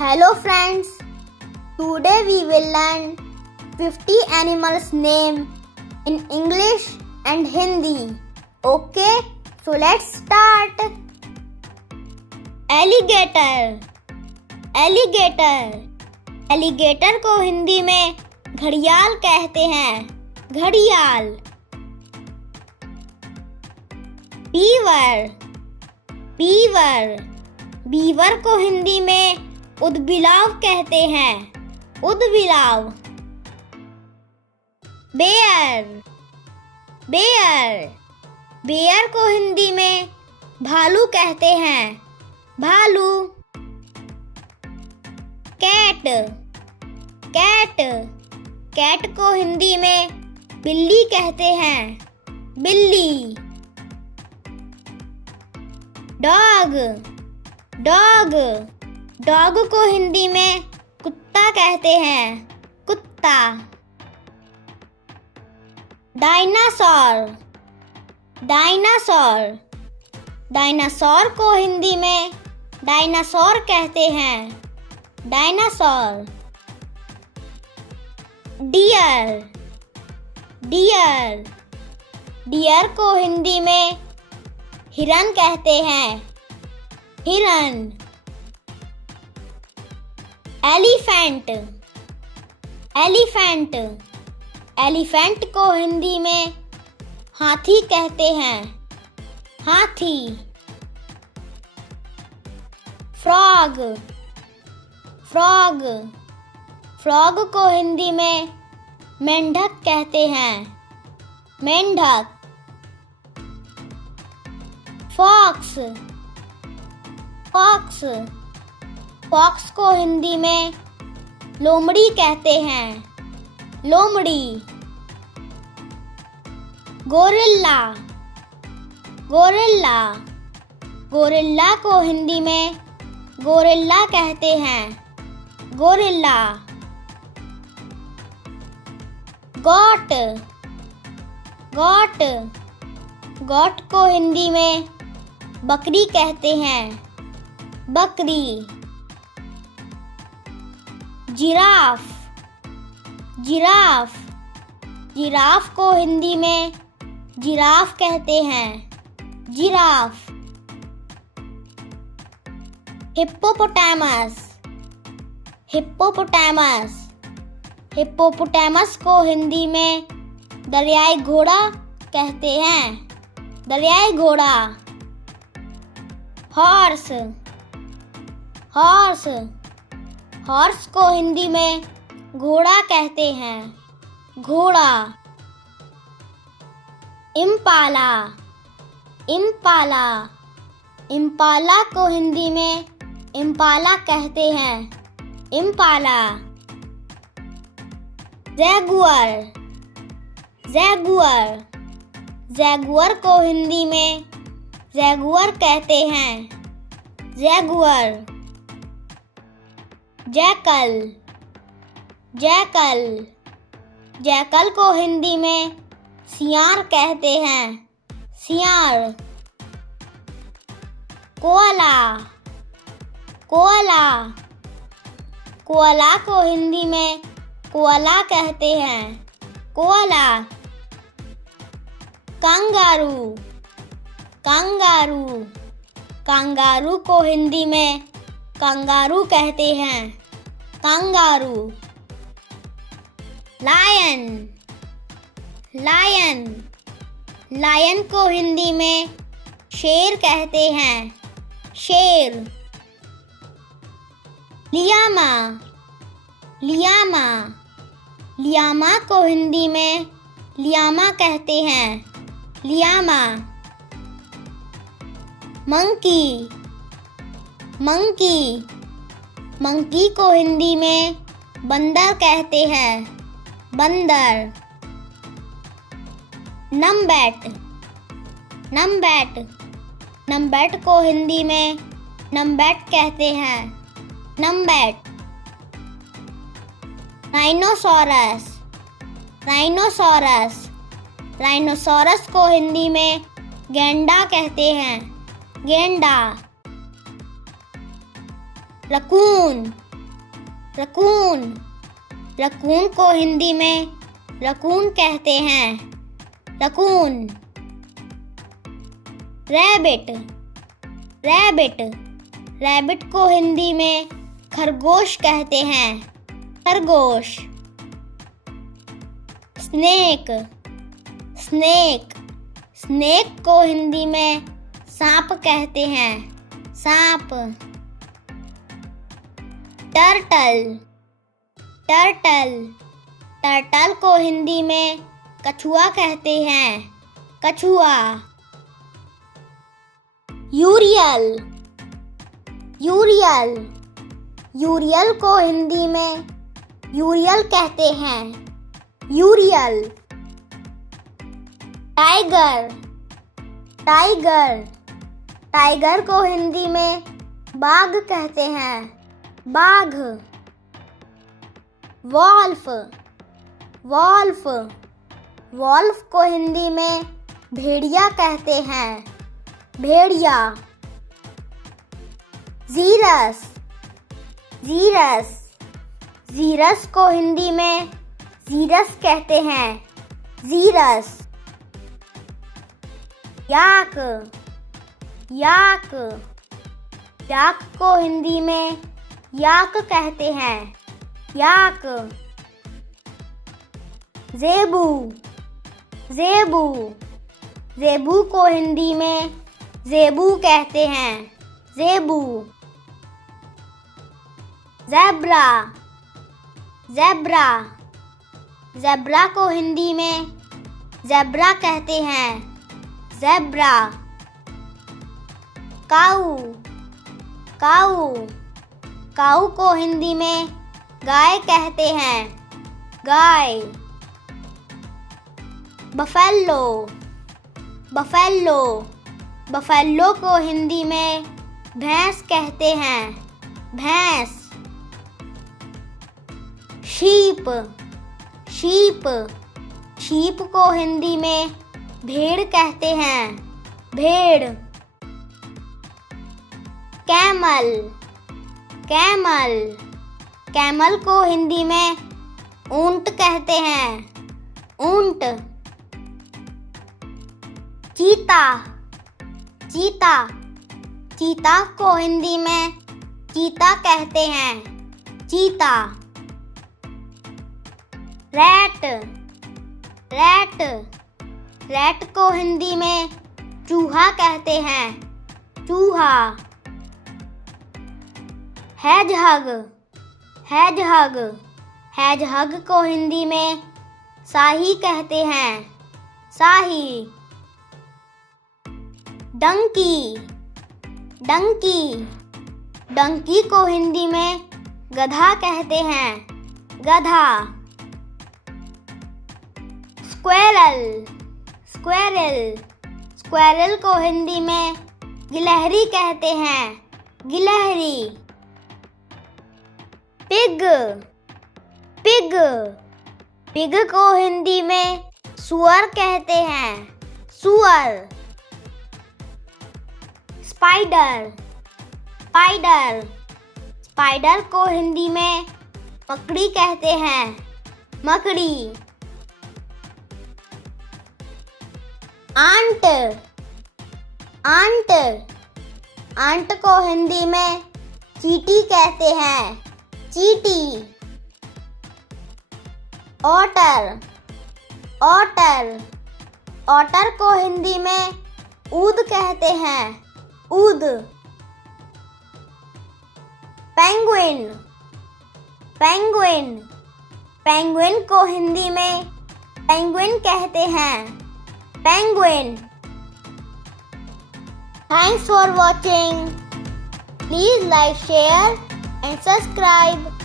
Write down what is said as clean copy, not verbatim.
Hello friends, today we will learn 50 animals name in English and Hindi. Okay, so let's start. Alligator. Alligator. Alligator को हिंदी में घड़ियाल कहते हैं. घड़ियाल. Beaver. Beaver. Beaver को हिंदी में उदबिलाव कहते हैं. उदबिलाव. बेयर. बेयर. बेयर को हिंदी में भालू कहते हैं. भालू. कैट. कैट. कैट को हिंदी में बिल्ली कहते हैं. बिल्ली. डॉग. डॉग. डॉग को हिंदी में कुत्ता कहते हैं. कुत्ता. डायनासोर. डायनासोर. डायनासोर को हिंदी में डायनासोर कहते हैं. डायनासोर. डियर. डियर. डियर को हिंदी में हिरन कहते हैं. हिरन. एलिफेंट. एलिफेंट. एलिफेंट को हिंदी में हाथी कहते हैं. हाथी. फ्रॉग. फ्रॉग. फ्रॉग को हिंदी में मेंढक कहते हैं. मेंढक. फॉक्स. फॉक्स. फॉक्स को हिंदी में लोमड़ी कहते हैं. लोमड़ी. गोरिल्ला. गोरिल्ला. गोरिल्ला को हिंदी में गोरिल्ला कहते हैं. गोरिल्ला. गॉट. गॉट. गॉट को हिंदी में बकरी कहते हैं. बकरी. जिराफ. जिराफ. जिराफ को हिंदी में जिराफ कहते हैं. जिराफ. हिप्पोपोटामस. हिप्पोपोटामस. हिप्पोपोटामस को हिंदी में दरियाई घोड़ा कहते हैं. दरियाई घोड़ा. हॉर्स. हॉर्स. हॉर्स को हिंदी में घोड़ा कहते हैं. घोड़ा. इम्पाला. इम्पाला. इम्पाला को हिंदी में इम्पाला कहते हैं. इम्पाला. जैगुआर. जैगुआर. जैगुआर को हिंदी में जैगुआर कहते हैं. जैगुआर. जैकल. जैकल. जैकल को हिंदी में सियार कहते हैं. सियार. कोअला. कोअला. कोअला को हिंदी में कोअला कहते हैं. कोअला. कंगारू. कंगारू. कंगारू को हिंदी में कंगारू कहते हैं. कंगारू. लायन. लायन. लायन को हिंदी में शेर कहते हैं. शेर. लियामा. लियामा. लियामा को हिंदी में लियामा कहते हैं. लियामा. मंकी. मंकी. मंकी को हिंदी में बंदर कहते हैं. बंदर. नमबैट. नमबैट. नमबैट को हिंदी में नमबैट कहते हैं. नमबैट. राइनोसोरस. राइनोसोरस. राइनोसोरस को हिंदी में गैंडा कहते हैं. गेंडा. रकून. रकून, रकून को हिंदी में रकून कहते हैं, रकून। रैबिट, रैबिट, रैबिट को हिंदी में खरगोश कहते हैं, खरगोश। स्नेक, स्नेक, स्नेक को हिंदी में सांप कहते हैं, सांप। टर्टल, टर्टल, टर्टल को हिंदी में कछुआ कहते हैं, कछुआ। यूरियल, यूरियल, यूरियल को हिंदी में यूरियल कहते हैं, यूरियल। टाइगर, टाइगर, टाइगर को हिंदी में बाघ कहते हैं, बाघ। वॉल्फ, वॉल्फ, वॉल्फ को हिंदी में भेड़िया कहते हैं, भेड़िया। जीरस, जीरस, जीरस को हिंदी में जीरस कहते हैं, जीरस। याक, याक, याक को हिंदी में याक कहते हैं, याक। ज़ेबू, ज़ेबू, ज़ेबू को हिंदी में ज़ेबू कहते हैं, ज़ेबू। ज़ेब्रा, ज़ेब्रा, ज़ेब्रा को हिंदी में ज़ेब्रा कहते हैं, ज़ेब्रा। काऊ, काऊ, काऊ को हिंदी में गाय कहते हैं, गाय। बफेलो, बफेलो, बफेलो को हिंदी में भैंस कहते हैं, भैंस। शीप, शीप, शीप को हिंदी में भेड़ कहते हैं, भेड़। कैमल, कैमल, कैमल को हिंदी में ऊंट कहते हैं, ऊंट। चीता, चीता, चीता को हिंदी में चीता कहते हैं, चीता। रैट, रैट, रैट को हिंदी में चूहा कहते हैं, चूहा। हैजहग, हैजहग, हैजहग को हिंदी में साही कहते हैं, साही। डंकी, डंकी, डंकी को हिंदी में गधा कहते हैं, गधा। स्क्वेरल, स्क्वेरल, स्क्वेरल को हिंदी में गिलहरी कहते हैं, गिलहरी। पिग, पिग, पिग को हिंदी में सुअर कहते हैं, सुअर। स्पाइडर, स्पाइडर, स्पाइडर को हिंदी में मकड़ी कहते हैं, मकड़ी। आंट, आंट, आंट को हिंदी में चींटी कहते हैं, चींटी। ऑटर, ऑटर, ऑटर को हिंदी में ऊद कहते हैं, ऊद। पेंगुइन, पेंगुइन, पेंगुइन को हिंदी में पेंगुइन कहते हैं, penguin. Thanks for watching. Please like, share and subscribe.